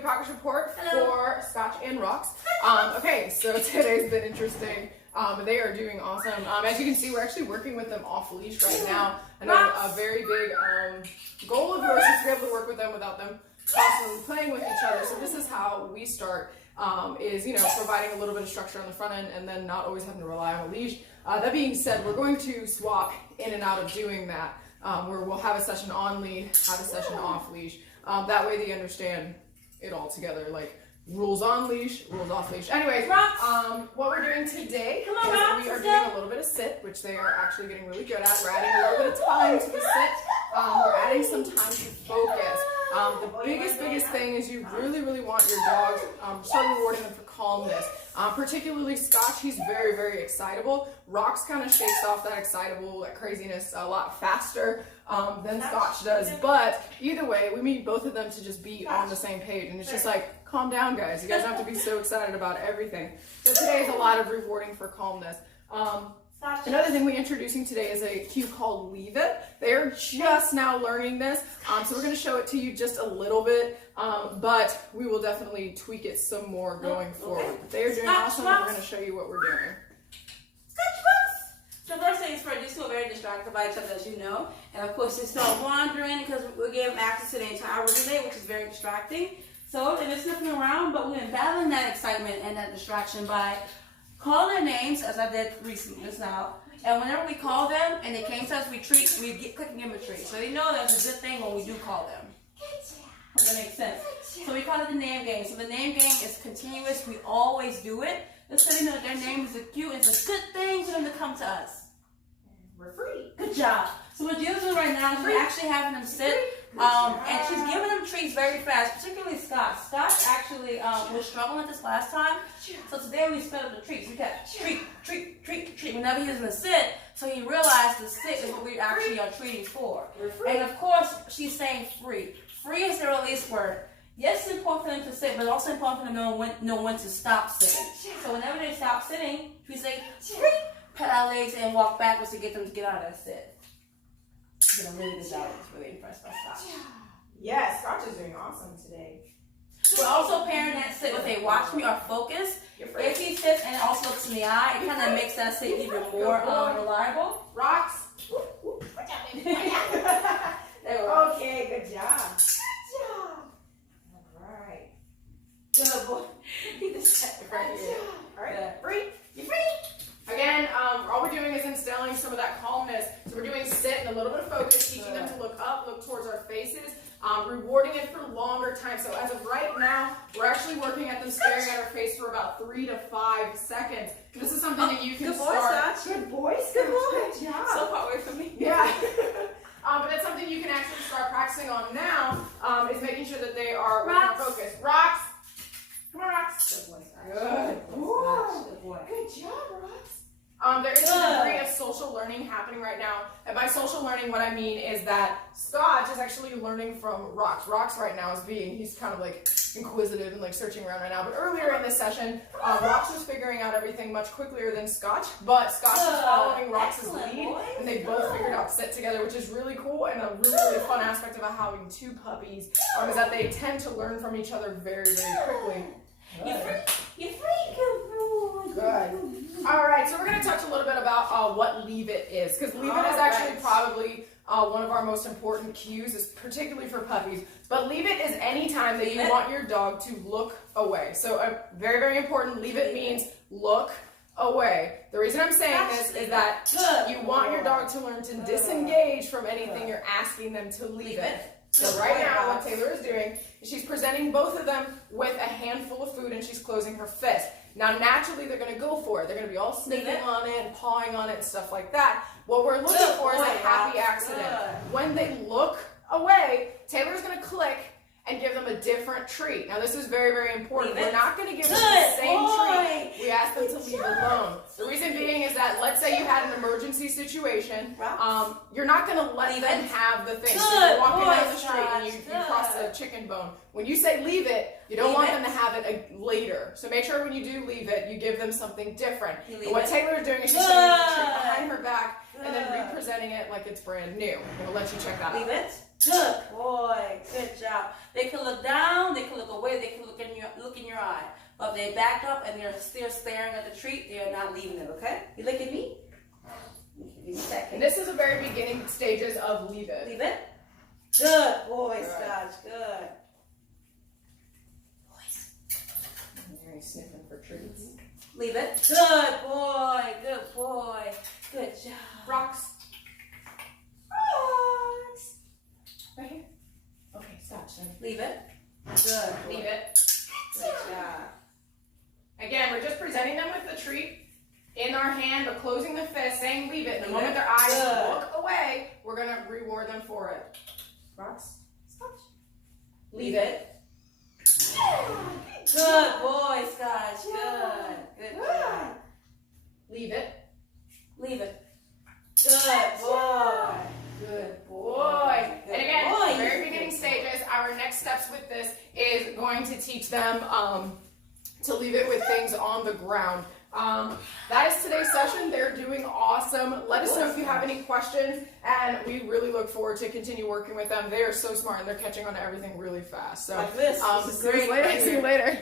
progress report for Scotch and Rocks. Okay, so today's been interesting. They are doing awesome. As you can see, we're actually working with them off leash right now. I know a very big goal of yours is to be able to work with them without them constantly playing with each other. So this is how we start, is, you know, providing a little bit of structure on the front end and then not always having to rely on a leash. That being said, we're going to swap in and out of doing that, where we'll have a session on lead, have a session off leash. That way they understand it all together, like rules on leash, rules off leash. Anyways, what we're doing today is we are doing a little bit of sit, which they are actually getting really good at. We're adding a little bit of time to the sit. We're adding some time to focus. The biggest thing is you really want your dogs, start rewarding them for calmness. Particularly Scotch, he's very excitable. Rocks kind of shakes off that excitable, that craziness a lot faster than Scotch does. But either way, we need both of them to just be on the same page. And it's just like, calm down, guys. You guys don't have to be so excited about everything. So today is a lot of rewarding for calmness. Another thing we're introducing today is a cue called Leave It. They're just now learning this, so we're going to show it to you just a little bit, but we will definitely tweak it some more going forward. They're doing awesome, and we're going to show you what we're doing. So first things first, these two are very distracted by each other, as you know, and of course they start wandering because we gave them access to the entire room today, which is very distracting. So they're sniffing around, but we're battling that excitement and that distraction by call their names, as I did recently just now, and whenever we call them and they came to us, we click and give them a treat. So they know that's a good thing when we do call them. Does that make sense? So we call it the name game. So the name game is continuous. We always do it. Just so they know that their name is a cue. It's a good thing for them to come to us. We're free. Good job. So what Jill's doing right now is we're actually having them sit, and she's giving them treats very fast, particularly Scott. Scott actually was struggling with this last time, so today we sped up the treats. We kept treat whenever he was going to sit, so he realized the sit is what we actually are treating for. And of course, she's saying free. Free is the release word. Yes, it's important for them to sit, but it's also important for them to know when to stop sitting. So whenever they stop sitting, we say free. Pet our legs and walk backwards to get them to get out of that sit. Did a really good job. I was really impressed by Scotch. Yes, Scotch is doing awesome today. We're also pairing that sit with a watch me or focus. If he sits and also looks in the eye, it kind of makes that sit even more reliable. Rocks. Okay, good job. All right. Good boy. He just sat right here. All right, free. You free. Again, all we're doing is instilling some of that calmness. So we're doing sit and a little bit of focus, teaching them to look up, look towards our faces, rewarding it for longer time. So as of right now, we're actually working at them staring at our face for about 3 to 5 seconds. This is something that you can start. Good boy, Good job. So far away from me. Yeah. But that's something you can actually start practicing on now, is making sure that they are focused. Rocks. Come on, Rocks. Good boy. Good. Good boy. Good job, Rocks. There is a degree of social learning happening right now. And by social learning, what I mean is that Scotch is actually learning from Rocks. Rocks right now he's kind of like inquisitive and like searching around right now. But earlier in this session, Rocks was figuring out everything much quicker than Scotch. But Scotch is following Rocks' lead. And they both figured out sit together, which is really cool. And a really fun aspect about having two puppies is that they tend to learn from each other very quickly. You're free, good boy. Good. All right, so we're going to touch a little bit about what Leave It is, because Leave It is actually probably one of our most important cues, particularly for puppies. But Leave It is any time that you want your dog to look away. So very important, Leave It means look away. The reason I'm saying this is that you want your dog to learn to disengage from anything you're asking them to leave it. So right now, what Taylor is doing is she's presenting both of them with a handful of food and she's closing her fist. Now, naturally, they're going to go for it. They're going to be all sniffing on it and pawing on it and stuff like that. What we're looking for is a happy accident. When they look away, Taylor's going to click and give them a different treat. Now, this is very important. We're not going to give them the same treat. We ask them to leave alone. The reason being is that, let's say you had an emergency situation, you're not going to let them have the thing. So you're walking down the street and you cross the chicken bone. When you say leave it, you don't want them to have it later. So make sure when you do leave it, you give them something different. And what Taylor is doing is she's putting the treat behind her back and then representing it like it's brand new. I'm going to let you check that out. Leave it. Good boy. Good job. They can look down, they can look away, they they back up and they're still staring at the treat, they're not leaving it, okay? You look at me? Give me a second. And this is the very beginning stages of leave it. Leave it. Good boy, Scotch. Good. Boys. Mary's sniffing for treats. Leave it. Good boy. Good boy. Good job. Rocks. Rocks. Right here. Okay, Scotch. Leave it. Good. Leave it. Good job. Again, we're just presenting them with the treat in our hand, but closing the fist, saying leave it. The Leave moment it. their eyes Good. look away, we're going to reward them for it. Rocks. Scotch. Leave it. Good boy, Scotch. Good. Good job. Leave it. Leave it. Good boy. Good boy. Good And again, boy. very beginning stages, our next steps with this is going to teach them to leave it with things on the ground. That is today's session. They're doing awesome. Let us know if you have any questions, and we really look forward to continue working with them. They are so smart, and they're catching on to everything really fast. So, Like this. This is great. See you later.